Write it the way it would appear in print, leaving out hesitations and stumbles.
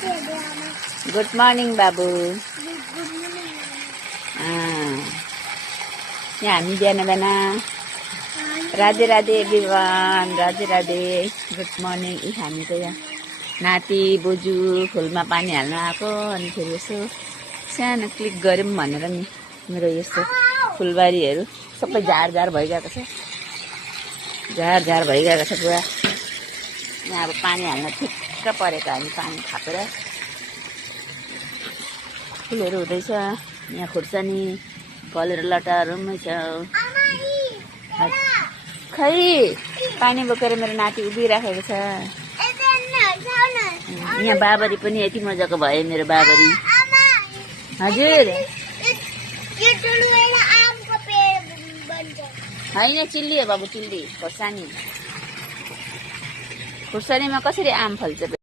Good morning बाबु। यहाँ हामी बिहान बिहान Radhe Radhe everyone, Radhe Radhe, good morning. हामी त यहाँ नाति बोजू फुलमा पानी हाल्न आएको, अनि फेरि यसो सानो क्लिक गरौँ भनेर नि मेरो यस्तो फुलबारीहरू सबै झारझार भइगएको छ, झारझार भइगएको छ पुरा। यहाँ अब पानी हाल्न ठिक्क परेको, हामी पानी थापेर फुलहरू हुँदैछ। यहाँ खुर्सानी फलेर लटाहरू पनि छ। खै पानी बोकेर मेरो नाति उभिराखेको छ। यहाँ बाबरी पनि यति मजाको भयो मेरो बाबरी। हजुर होइन, चिल्ली हो बाबु, चिल्ली खोर्सानी। खुर्सानीमा कसरी आम फल्छ?